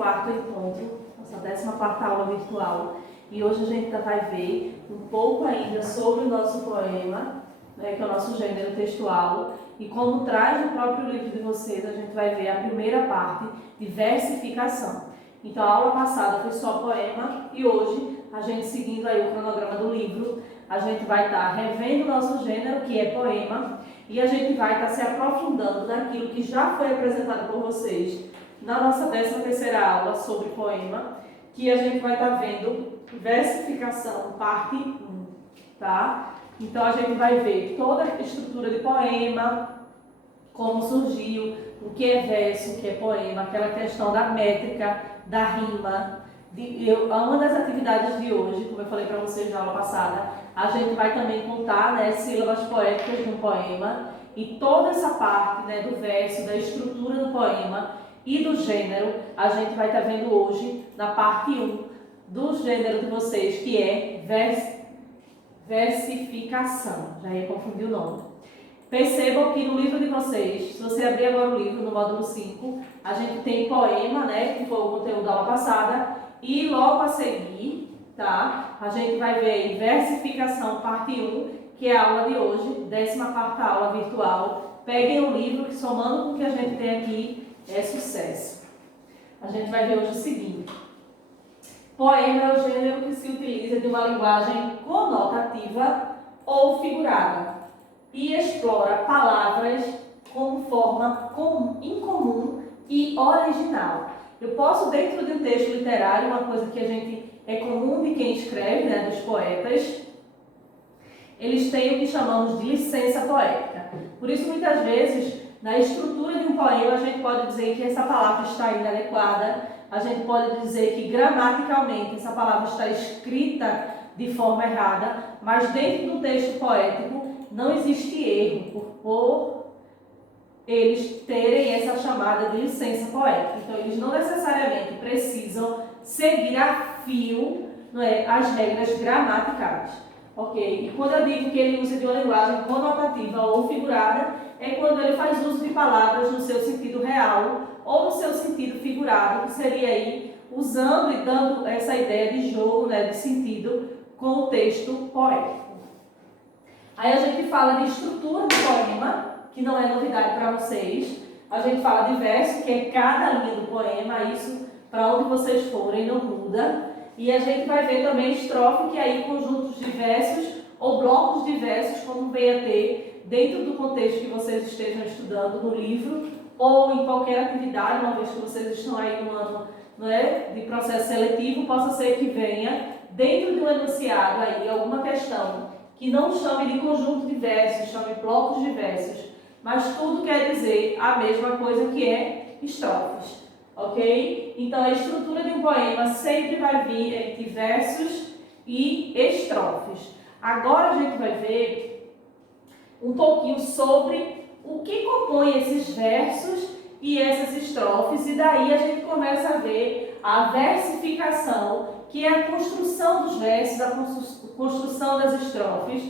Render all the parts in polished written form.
14º encontro, nossa 14ª aula virtual. E hoje a gente vai ver um pouco ainda sobre o nosso poema, né, que é o nosso gênero textual. E como traz no próprio livro de vocês, a gente vai ver a primeira parte de versificação. Então a aula passada foi só poema e hoje, a gente seguindo aí o cronograma do livro, a gente vai estar revendo o nosso gênero, que é poema, e a gente vai estar se aprofundando naquilo que já foi apresentado por vocês na nossa 13ª aula sobre poema, que a gente vai estar vendo versificação, parte 1, tá? Então a gente vai ver toda a estrutura de poema, como surgiu, o que é verso, o que é poema, aquela questão da métrica, da rima. Uma das atividades de hoje, como eu falei para vocês na aula passada, a gente vai também contar, né, sílabas poéticas de um poema, e toda essa parte, né, do verso, da estrutura do poema e do gênero, a gente vai estar vendo hoje na parte 1 do gênero de vocês, que é versificação. Já ia confundir o nome. Percebam que no livro de vocês, se você abrir agora o livro, no módulo 5, a gente tem poema, né, que foi o conteúdo da aula passada, e logo a seguir, tá, a gente vai ver aí versificação, parte 1, que é a aula de hoje, 14ª aula virtual. Peguem o livro, que somando com o que a gente tem aqui, é sucesso. A gente vai ver hoje o seguinte. Poema é o gênero que se utiliza de uma linguagem conotativa ou figurada e explora palavras como forma incomum e original. Eu posso, dentro de um texto literário, uma coisa que a gente é comum de quem escreve, né, dos poetas, eles têm o que chamamos de licença poética. Por isso, muitas vezes, na estrutura de um poema, a gente pode dizer que essa palavra está inadequada, a gente pode dizer que gramaticalmente essa palavra está escrita de forma errada, mas dentro do texto poético não existe erro por eles terem essa chamada de licença poética. Então, eles não necessariamente precisam seguir a fio, não é, as regras gramaticais. Ok? E quando eu digo que ele usa de uma linguagem conotativa ou figurada, é quando ele faz uso de palavras no seu sentido real ou no seu sentido figurado, que seria aí usando e dando essa ideia de jogo, né, de sentido com o texto poético. Aí a gente fala de estrutura do poema, que não é novidade para vocês. A gente fala de verso, que é cada linha do poema, isso para onde vocês forem não muda. E a gente vai ver também estrofe, que é aí conjuntos de versos ou blocos de versos, como venha a ter dentro do contexto que vocês estejam estudando no livro ou em qualquer atividade, uma vez que vocês estão aí no ano, não é, de processo seletivo, possa ser que venha dentro de um enunciado aí alguma questão que não chame de conjunto de versos, chame blocos de versos, mas tudo quer dizer a mesma coisa, que é estrofes, ok? Então a estrutura de um poema sempre vai vir entre versos e estrofes. Agora a gente vai ver um pouquinho sobre o que compõe esses versos e essas estrofes, e daí a gente começa a ver a versificação, que é a construção dos versos, a construção das estrofes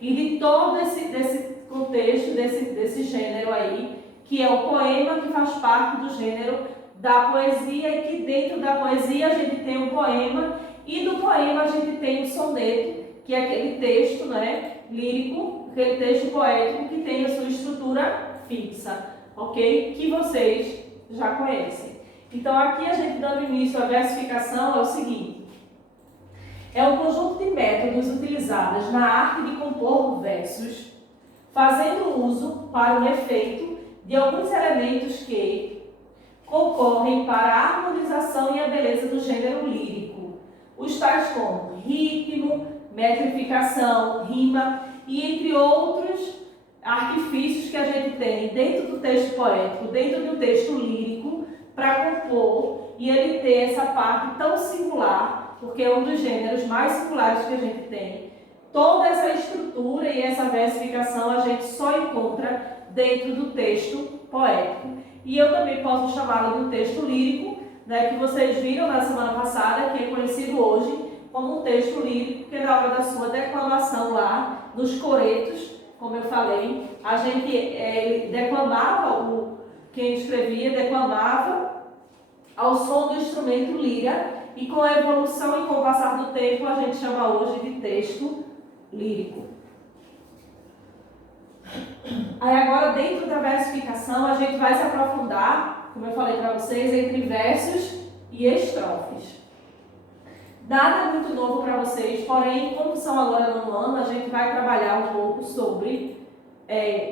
e de todo esse contexto, desse gênero aí, que é o poema, que faz parte do gênero da poesia, e que dentro da poesia a gente tem o poema, e do poema a gente tem o soneto, que é aquele texto, né, lírico, aquele texto poético que tem a sua estrutura fixa, ok? Que vocês já conhecem. Então aqui a gente dando início à versificação é o seguinte: é um conjunto de métodos utilizados na arte de compor versos, fazendo uso para o efeito de alguns elementos que concorrem para a harmonização e a beleza do gênero lírico, os tais como ritmo, metrificação, rima e entre outros artifícios que a gente tem dentro do texto poético, dentro do texto lírico, para compor e ele ter essa parte tão singular, porque é um dos gêneros mais singulares que a gente tem. Toda essa estrutura e essa versificação a gente só encontra dentro do texto poético. E eu também posso chamá-lo de um texto lírico, né, que vocês viram na semana passada, que é conhecido hoje como um texto lírico, porque na hora da sua declamação lá, nos coretos, como eu falei, a gente declamava, quem escrevia declamava ao som do instrumento lira, e com a evolução e com o passar do tempo, a gente chama hoje de texto lírico. Aí agora, dentro da versificação, a gente vai se aprofundar, como eu falei para vocês, entre versos e estrofes. Nada muito novo para vocês, porém, como são agora no ano, a gente vai trabalhar um pouco sobre,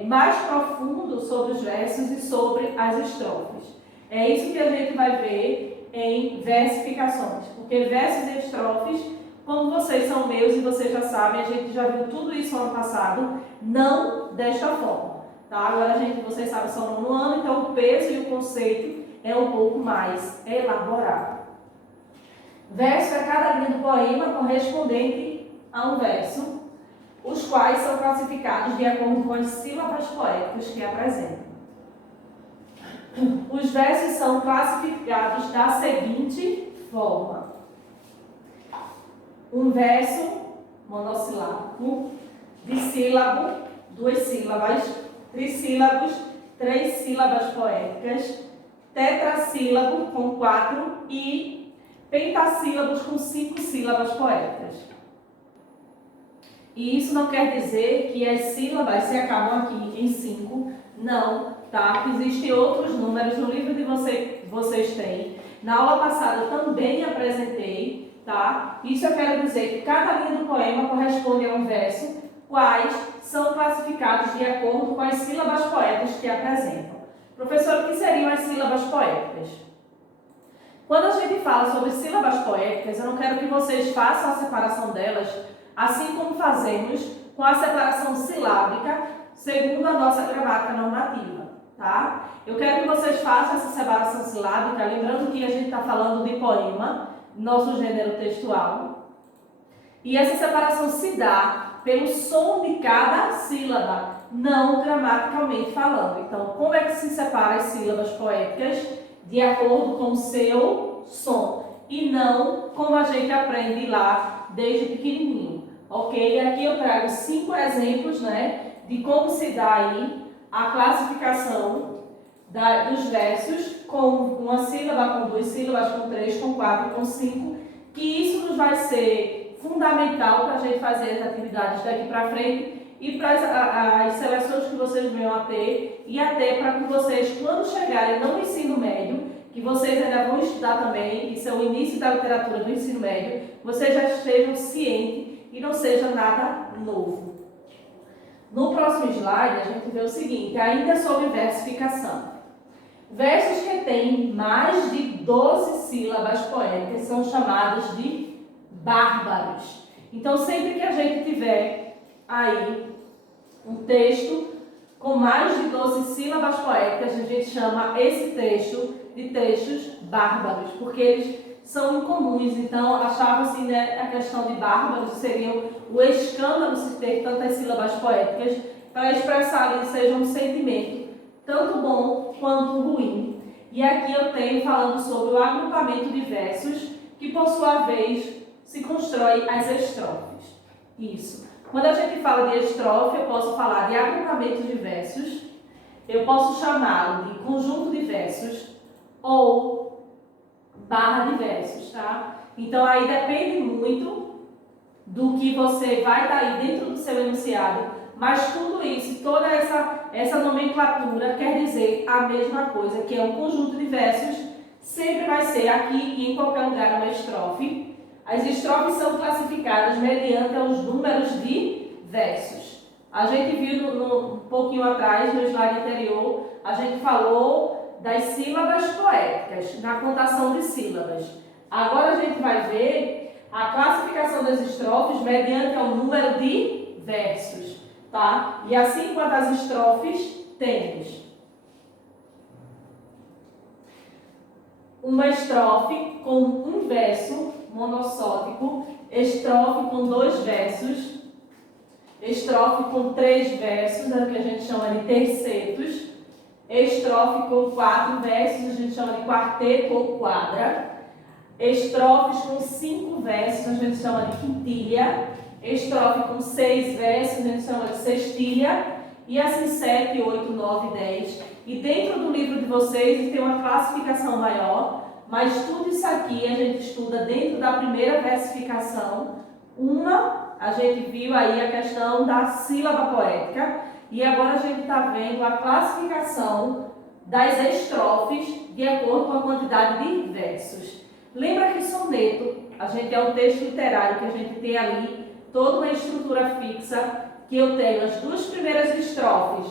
mais profundo sobre os versos e sobre as estrofes. É isso que a gente vai ver em versificações, porque versos e estrofes, como vocês são meus e vocês já sabem, a gente já viu tudo isso ano passado, não desta forma. Tá? Agora, vocês sabem, são no ano, então o peso e o conceito é um pouco mais elaborado. Verso é cada linha do poema correspondente a um verso, os quais são classificados de acordo com as sílabas poéticas que apresentam. Os versos são classificados da seguinte forma: um verso monossilábico, dissílabo, 2 sílabas, trissílabos, 3 sílabas poéticas, tetrassílabo com 4 e pentassílabos com 5 sílabas poéticas. E isso não quer dizer que as sílabas se acabam aqui em 5, não, tá? Existem outros números no livro de vocês têm. Na aula passada eu também apresentei, tá? Isso eu quero dizer que cada linha do poema corresponde a um verso, quais são classificados de acordo com as sílabas poéticas que apresentam. Professor, o que seriam as sílabas poéticas? Quando a gente fala sobre sílabas poéticas, eu não quero que vocês façam a separação delas, assim como fazemos com a separação silábica, segundo a nossa gramática normativa, tá? Eu quero que vocês façam essa separação silábica, lembrando que a gente está falando de poema, nosso gênero textual. E essa separação se dá pelo som de cada sílaba, não gramaticalmente falando. Então, como é que se separa as sílabas poéticas? De acordo com o seu som, e não como a gente aprende lá desde pequenininho, ok? Aqui eu trago 5 exemplos, né, de como se dá aí a classificação dos versos com uma sílaba, com 2 sílabas, com 3, com 4, com 5, que isso nos vai ser fundamental para a gente fazer as atividades daqui para frente e para as seleções que vocês venham a ter, e até para que vocês, quando chegarem no ensino médio, que vocês ainda vão estudar também, isso é o início da literatura do ensino médio, vocês já estejam cientes e não seja nada novo. No próximo slide, a gente vê o seguinte, ainda sobre versificação. Versos que têm mais de 12 sílabas poéticas são chamados de bárbaros. Então, sempre que a gente tiver aí um texto com mais de 12 sílabas poéticas, a gente chama esse texto de textos bárbaros, porque eles são incomuns. Então, achava-se, né, a questão de bárbaros seria o escândalo se ter tantas sílabas poéticas para expressar, seja um sentimento tanto bom quanto ruim. E aqui eu tenho falando sobre o agrupamento de versos, que por sua vez se constrói as estrofes. Isso. Quando a gente fala de estrofe, eu posso falar de agrupamento de versos, eu posso chamá-lo de conjunto de versos ou barra de versos, tá? Então aí depende muito do que você vai estar aí dentro do seu enunciado, mas tudo isso, toda essa nomenclatura quer dizer a mesma coisa, que é um conjunto de versos, sempre vai ser aqui e em qualquer lugar uma estrofe. As estrofes são classificadas mediante os números de versos. A gente viu um pouquinho atrás, no slide anterior, a gente falou das sílabas poéticas, na contação de sílabas. Agora a gente vai ver a classificação das estrofes mediante o número de versos, tá? E assim quanto as estrofes, temos uma estrofe com um verso monossótico, estrofe com 2 versos, estrofe com 3 versos, é o que a gente chama de tercetos, estrofe com 4 versos, a gente chama de quarteto ou quadra, estrofes com 5 versos, a gente chama de quintilha, estrofe com 6 versos, a gente chama de sextilha, e assim 7, 8, 9, 10. E dentro do livro de vocês tem uma classificação maior, mas tudo isso aqui a gente estuda dentro da primeira versificação. A gente viu aí a questão da sílaba poética e agora a gente está vendo a classificação das estrofes de acordo com a quantidade de versos. Lembra que soneto, a gente é um texto literário que a gente tem ali toda uma estrutura fixa, que eu tenho as duas primeiras estrofes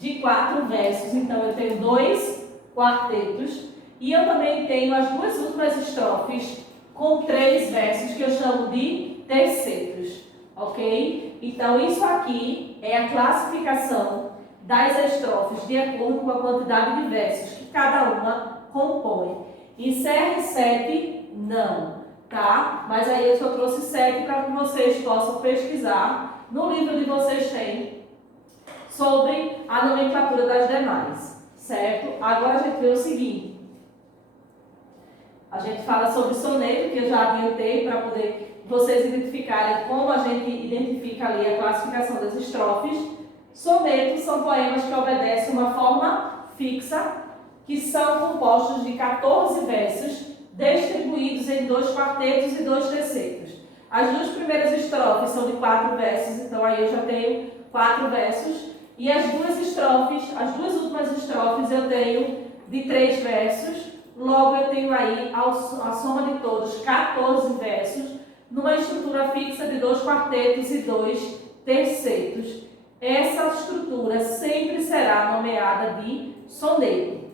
de 4 versos, então eu tenho 2 quartetos, e eu também tenho as duas últimas estrofes com 3 versos, que eu chamo de tercetos, ok? Então isso aqui é a classificação das estrofes de acordo com a quantidade de versos que cada uma compõe. Encerra em 7, não, tá? Mas aí eu só trouxe 7 para que vocês possam pesquisar. No livro de vocês tem sobre a nomenclatura das demais, certo? Agora a gente vê o seguinte. A gente fala sobre soneto, que eu já adiantei para poder vocês identificarem como a gente identifica ali a classificação das estrofes. Sonetos são poemas que obedecem uma forma fixa, que são compostos de 14 versos, distribuídos em 2 quartetos e 2 tercetos. As duas primeiras estrofes são de 4 versos, então aí eu já tenho 4 versos. E as duas estrofes, as duas últimas estrofes eu tenho de 3 versos. Logo eu tenho aí a soma de todos 14 versos, numa estrutura fixa de 2 quartetos e 2 tercetos. Essa estrutura sempre será nomeada de soneto,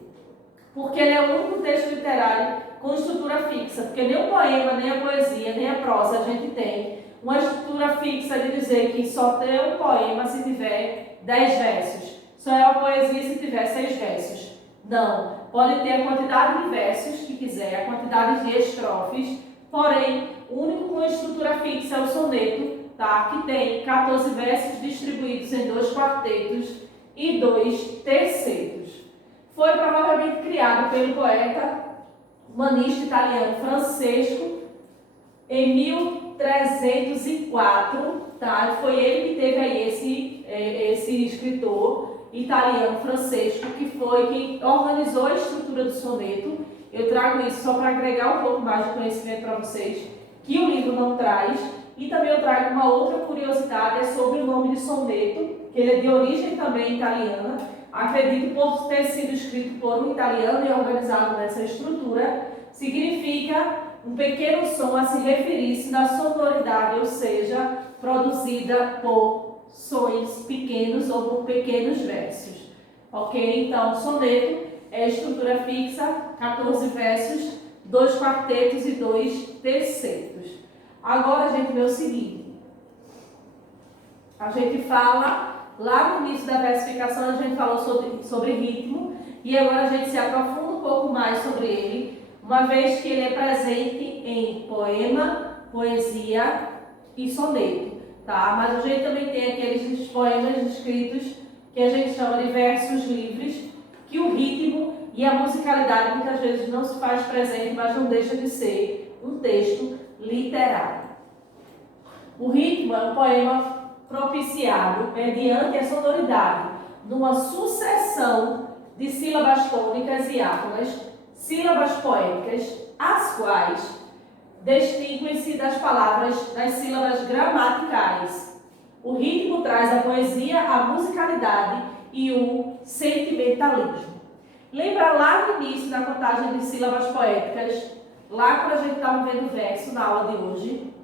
porque ele é o único texto literário com estrutura fixa, porque nem o poema, nem a poesia, nem a prosa a gente tem uma estrutura fixa de dizer que só tem um poema se tiver 10 versos, só é uma poesia se tiver 6 versos. Não, pode ter a quantidade de versos que quiser, a quantidade de estrofes, porém, o único com estrutura fixa é o soneto, tá? Que tem 14 versos distribuídos em 2 quartetos e 2 tercetos. Foi provavelmente criado pelo poeta humanista italiano Francesco em 1304, tá? Foi ele que teve aí esse escritor italiano Francesco, que foi quem organizou a estrutura do soneto. Eu trago isso só para agregar um pouco mais de conhecimento para vocês, que o livro não traz. E também eu trago uma outra curiosidade, é sobre o nome de soneto, que ele é de origem também italiana. Acredito por ter sido escrito por um italiano e organizado nessa estrutura, significa um pequeno som a se referir-se da sonoridade, ou seja, produzida por sons pequenos ou por pequenos versos. Ok? Então, soneto é estrutura fixa, 14 versos, 2 quartetos e 2 tercetos. Agora a gente vê o seguinte. A gente fala, lá no início da versificação, a gente falou sobre ritmo, e agora a gente se aprofunda um pouco mais sobre ele, uma vez que ele é presente em poema, poesia e soneto, tá? Mas a gente também tem aqueles poemas escritos que a gente chama de versos livres, que o ritmo e a musicalidade muitas vezes não se faz presente, mas não deixa de ser um texto literário. O ritmo é um poema propiciado mediante a sonoridade, numa sucessão de sílabas tônicas e átonas, sílabas poéticas, as quais distinguem-se das palavras das sílabas gramaticais. O ritmo traz a poesia, a musicalidade e o sentimentalismo. Lembra lá no início da contagem de sílabas poéticas, lá quando a gente estava vendo o verso na aula de hoje,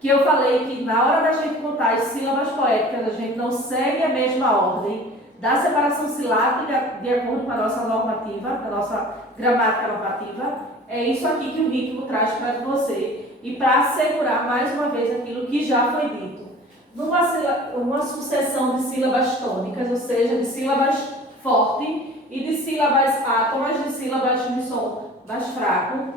que eu falei que na hora da gente contar as sílabas poéticas, a gente não segue a mesma ordem da separação silábica de acordo com a nossa normativa, da nossa gramática normativa. É isso aqui que o ritmo traz para você. E para assegurar mais uma vez aquilo que já foi dito. Uma sucessão de sílabas tônicas, ou seja, de sílabas fortes e de sílabas átonas, de sílabas de som mais fraco,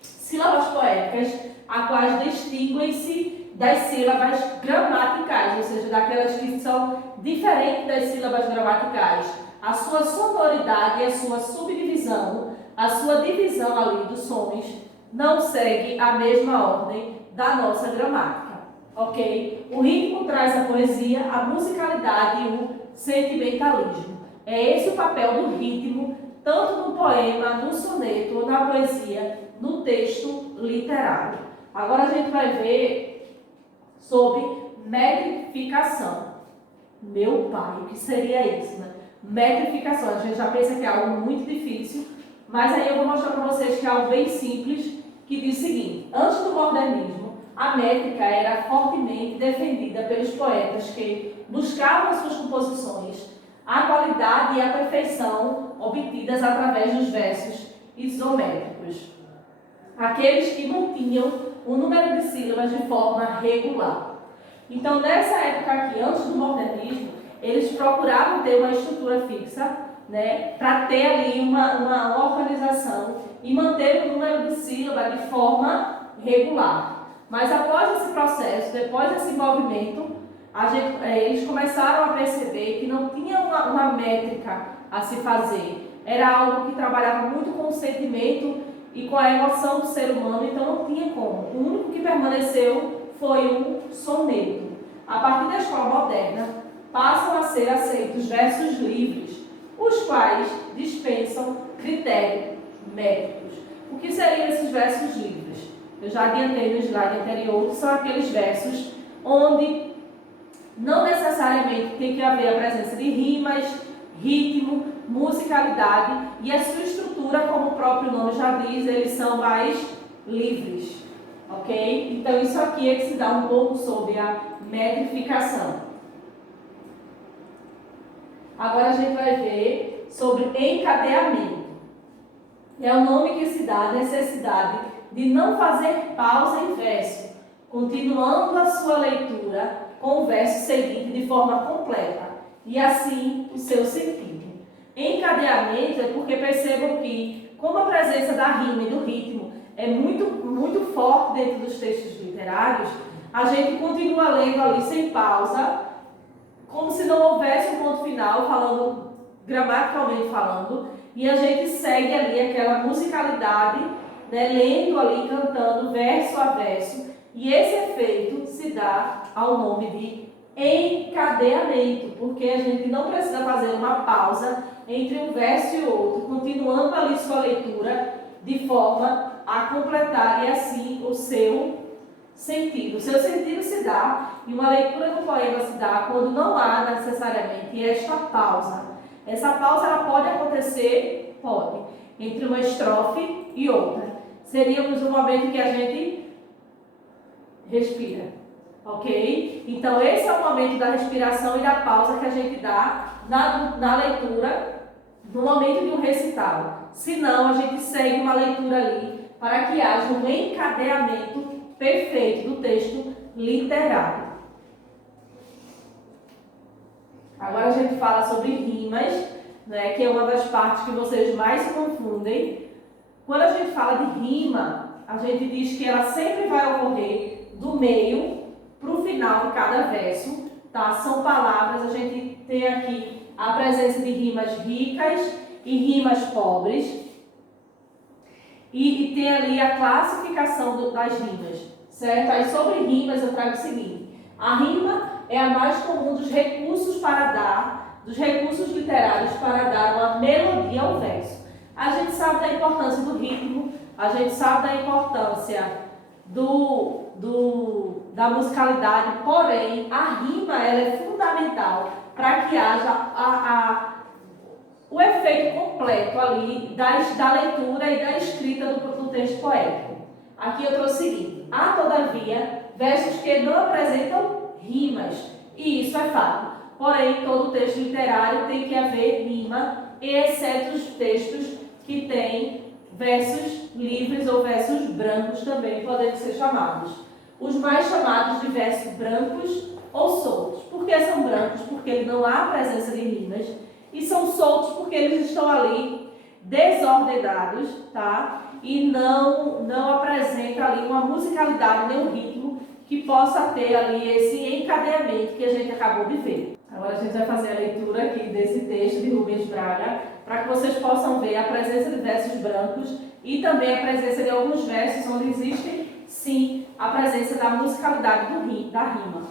sílabas poéticas, a quais distinguem-se das sílabas gramaticais, ou seja, daquelas que são diferentes das sílabas gramaticais. A sua sonoridade e a sua subdivisão, a sua divisão ali dos sons, não segue a mesma ordem da nossa gramática, ok? O ritmo traz a poesia, a musicalidade e o sentimentalismo. É esse o papel do ritmo tanto no poema, no soneto ou na poesia, no texto literário. Agora a gente vai ver sobre metrificação. Meu pai, o que seria isso, né? Metrificação, a gente já pensa que é algo muito difícil, mas aí eu vou mostrar para vocês que é algo bem simples, que diz o seguinte: antes do modernismo, a métrica era fortemente defendida pelos poetas que buscavam em suas composições a qualidade e a perfeição obtidas através dos versos isométricos, aqueles que mantinham o número de sílabas de forma regular. Então, nessa época aqui, antes do modernismo, eles procuravam ter uma estrutura fixa, né, para ter ali uma organização e manter o número de sílabas de forma regular. Mas após esse processo, depois desse movimento, eles começaram a perceber que não tinha uma métrica a se fazer. Era algo que trabalhava muito com o sentimento e com a emoção do ser humano, então não tinha como. O único que permaneceu foi o soneto. A partir da escola moderna, passam a ser aceitos versos livres, os quais dispensam critérios métricos. O que seriam esses versos livres? Eu já adiantei no slide anterior, que são aqueles versos onde não necessariamente tem que haver a presença de rimas, ritmo, musicalidade e a sua estrutura, como o próprio nome já diz, eles são mais livres, ok? Então isso aqui é que se dá um pouco sobre a metrificação. Agora a gente vai ver sobre encadeamento. É o nome que se dá à necessidade de não fazer pausa em verso, continuando a sua leitura com o verso seguinte de forma completa, e assim o seu sentido. Encadeamento é porque percebam que, como a presença da rima e do ritmo é muito forte dentro dos textos literários, a gente continua lendo ali sem pausa, como se não houvesse um ponto final, falando gramaticalmente falando, e a gente segue ali aquela musicalidade, né, lendo ali, cantando verso a verso, e esse efeito se dá ao nome de encadeamento, porque a gente não precisa fazer uma pausa entre um verso e outro, continuando ali sua leitura de forma a completar e assim o seu sentido. O seu sentido se dá e uma leitura do poema se dá quando não há necessariamente esta pausa. Essa pausa ela pode acontecer, pode, entre uma estrofe e outra. Seríamos no momento que a gente respira, ok? Então esse é o momento da respiração e da pausa que a gente dá na leitura, no momento de um recital. Senão a gente segue uma leitura ali para que haja um encadeamento perfeito do texto literário. Agora a gente fala sobre rimas, né, que é uma das partes que vocês mais se confundem. Quando a gente fala de rima, a gente diz que ela sempre vai ocorrer do meio para o final de cada verso, tá? São palavras, a gente tem aqui a presença de rimas ricas e rimas pobres, e tem ali a classificação das rimas, certo? Aí sobre rimas eu trago o seguinte: a rima é a mais comum dos recursos literários para dar uma melodia ao verso. A gente sabe da importância do ritmo, a gente sabe da importância da musicalidade, porém a rima ela é fundamental para que haja o efeito completo ali da leitura e da escrita do texto poético. Aqui eu trouxe o seguinte: há todavia versos que não apresentam rimas, e isso é fato. Porém, todo texto literário tem que haver rima, exceto os textos que têm versos livres ou versos brancos também podem ser chamados. Os mais chamados de versos brancos ou soltos. Por que são brancos? Porque não há presença de rimas. E são soltos porque eles estão ali desordenados, tá? E não apresenta ali uma musicalidade, nem um ritmo que possa ter ali esse encadeamento que a gente acabou de ver. Agora a gente vai fazer a leitura aqui desse texto de Rubens Braga, para que vocês possam ver a presença de versos brancos e também a presença de alguns versos onde existe, sim, a presença da musicalidade da rima.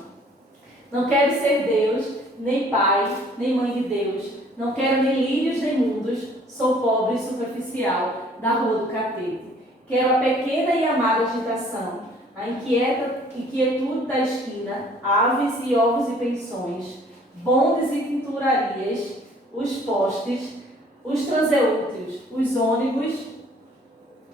Não quero ser Deus, nem pai, nem mãe de Deus, não quero nem lírios nem mundos, sou pobre e superficial, da rua do catete. Quero a pequena e amada agitação, a inquietude da esquina, aves e ovos e pensões, bondes e tinturarias, os postes, os transeúntes, os ônibus,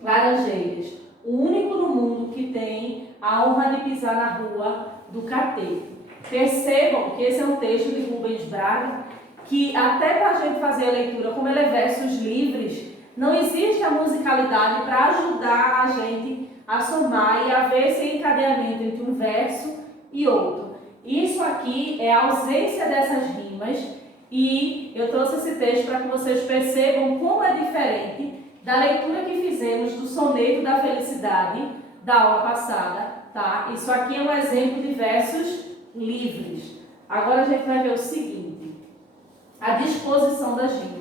laranjeiras, o único no mundo que tem a honra de pisar na rua do catete. Percebam que esse é um texto de Rubens Braga, que até para a gente fazer a leitura, como ele é versos livres, não existe a musicalidade para ajudar a gente a somar e a ver esse encadeamento entre um verso e outro. Isso aqui é a ausência dessas rimas e eu trouxe esse texto para que vocês percebam como é diferente da leitura que fizemos do soneto da felicidade da aula passada, tá? Isso aqui é um exemplo de versos livres. Agora a gente vai ver o seguinte, a disposição das rimas.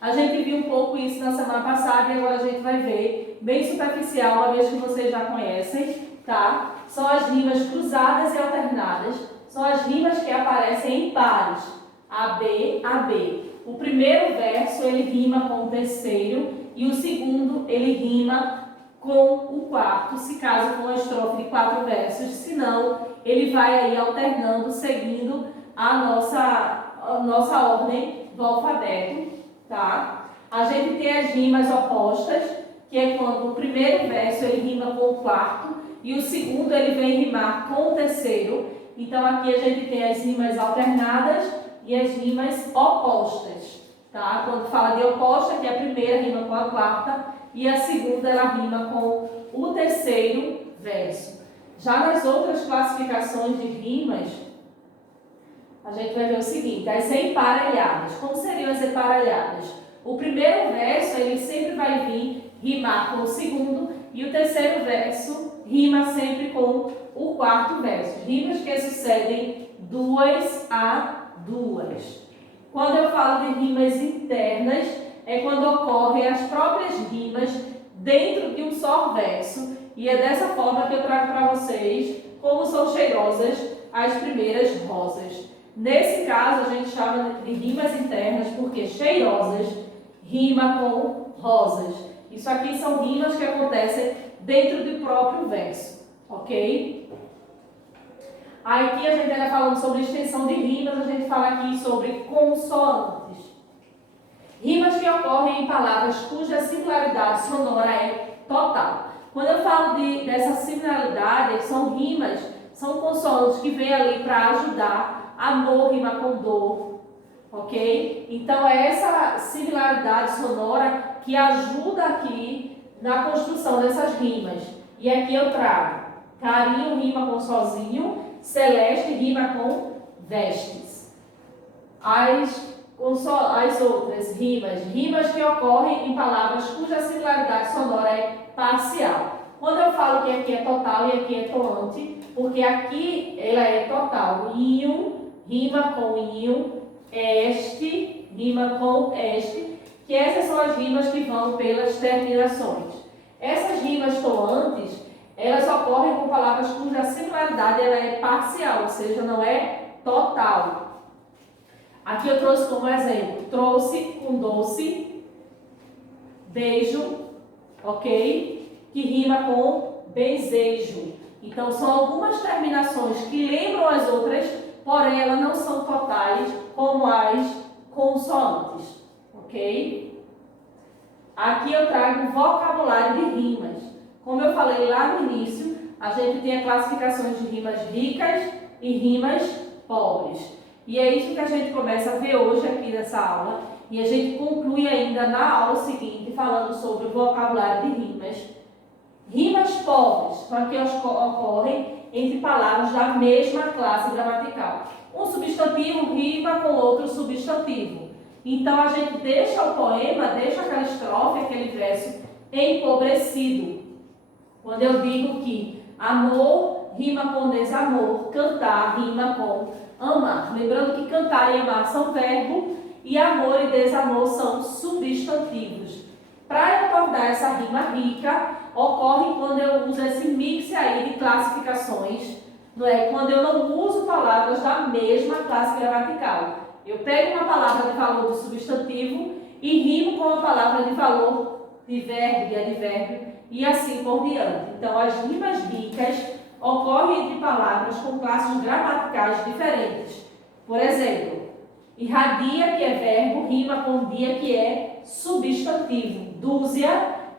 A gente viu um pouco isso na semana passada e agora a gente vai ver bem superficial, uma vez que vocês já conhecem, tá? São as rimas cruzadas e alternadas, são as rimas que aparecem em pares, AB, AB. O primeiro verso ele rima com o terceiro e o segundo ele rima com o quarto, se caso for uma estrofe de 4 versos, senão ele vai aí alternando, seguindo a nossa ordem do alfabeto, tá? A gente tem as rimas opostas, que é quando o primeiro verso ele rima com o quarto e o segundo ele vem rimar com o terceiro. Então aqui a gente tem as rimas alternadas e as rimas opostas, tá? Quando fala de oposta, que a primeira rima com a quarta e a segunda ela rima com o terceiro verso. Já nas outras classificações de rimas, a gente vai ver o seguinte, as emparelhadas. Como seriam as emparelhadas? O primeiro verso ele sempre vai vir rimar com o segundo e o terceiro verso rima sempre com o quarto verso. Rimas que sucedem 2 a 2. Quando eu falo de rimas internas, é quando ocorrem as próprias rimas dentro de um só verso. E é dessa forma que eu trago para vocês como são cheirosas as primeiras rosas. Nesse caso, a gente chama de rimas internas porque cheirosas rima com rosas. Isso aqui são rimas que acontecem dentro do próprio verso, ok? Aqui a gente ainda falando sobre extensão de rimas, a gente fala aqui sobre consoantes. Rimas que ocorrem em palavras cuja similaridade sonora é total. Quando eu falo dessa similaridade, são rimas, são consoantes que vêm ali para ajudar. Amor rima com dor, ok? Então é essa similaridade sonora que ajuda aqui na construção dessas rimas. E aqui eu trago carinho rima com sozinho, celeste rima com vestes. As outras rimas que ocorrem em palavras cuja similaridade sonora é parcial. Quando eu falo que aqui é total e aqui é toante, porque aqui ela é total. Inho rima com inho, este rima com este, que essas são as rimas que vão pelas terminações. Essas rimas toantes, elas ocorrem com palavras cuja similaridade ela é parcial, ou seja, não é total. Aqui eu trouxe como exemplo, trouxe com doce, beijo, ok? Que rima com benzejo. Então, são algumas terminações que lembram as outras, porém elas não são totais como as consoantes, ok? Aqui eu trago vocabulário de rimas. Como eu falei lá no início, a gente tem as classificações de rimas ricas e rimas pobres. E é isso que a gente começa a ver hoje aqui nessa aula. E a gente conclui ainda na aula seguinte falando sobre o vocabulário de rimas. Rimas pobres são aquelas que ocorrem entre palavras da mesma classe gramatical. Um substantivo rima com outro substantivo. Então a gente deixa o poema, deixa aquela estrofe, aquele verso empobrecido. Quando eu digo que amor rima com desamor, cantar rima com amar. Lembrando que cantar e amar são verbo e amor e desamor são substantivos. Para eu tornar essa rima rica, ocorre quando eu uso esse mix aí de classificações, não é? Quando eu não uso palavras da mesma classe gramatical. Eu pego uma palavra de valor de substantivo e rimo com uma palavra de valor de verbo, de advérbio e assim por diante. Então, as rimas ricas ocorrem entre palavras com classes gramaticais diferentes. Por exemplo, irradia, que é verbo, rima com dia, que é substantivo. Dúzia,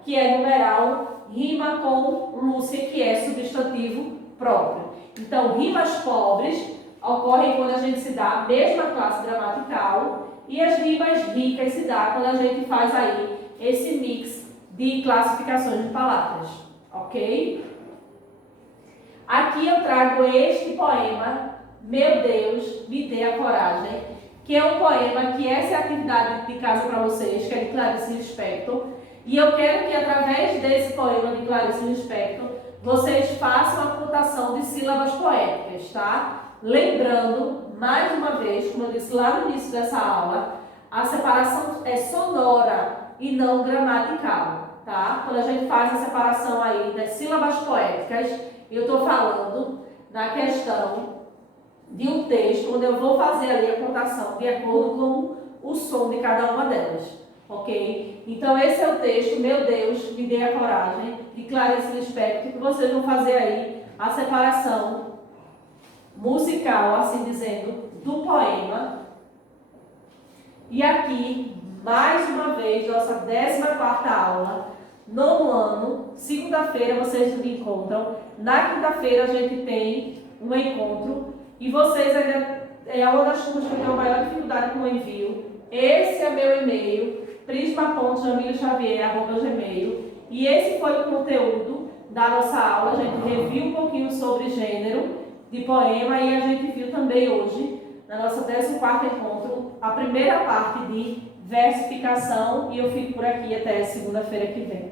que é numeral, rima com Lúcia, que é substantivo próprio. Então, rimas pobres ocorrem quando a gente se dá a mesma classe gramatical e as rimas ricas se dá quando a gente faz aí esse mix de classificações de palavras, ok? Aqui eu trago este poema, Meu Deus, me dê a coragem, que é um poema que essa é a atividade de casa para vocês, que é de Clarice Lispector. E eu quero que através desse poema de Clarice Lispector, vocês façam a contação de sílabas poéticas, tá? Lembrando, mais uma vez, como eu disse lá no início dessa aula, a separação é sonora e não gramatical, tá? Quando a gente faz a separação aí das sílabas poéticas, eu estou falando na questão de um texto, onde eu vou fazer ali a contação de acordo com o som de cada uma delas, ok? Então esse é o texto, Meu Deus, me dê a coragem, de Clarice Lispector, que vocês vão fazer aí a separação musical, assim dizendo, do poema. E aqui, mais uma vez, nossa 14ª aula, nono ano, segunda-feira vocês me encontram. Na quinta-feira a gente tem um encontro e vocês ainda, é uma das turmas que eu tenho a maior dificuldade com o envio. Esse é meu e-mail, prisma.jamilxavier@gmail, e esse foi o conteúdo da nossa aula. A gente reviu um pouquinho sobre gênero de poema e a gente viu também hoje, na nossa 14º encontro, a primeira parte de versificação, e eu fico por aqui até segunda-feira que vem.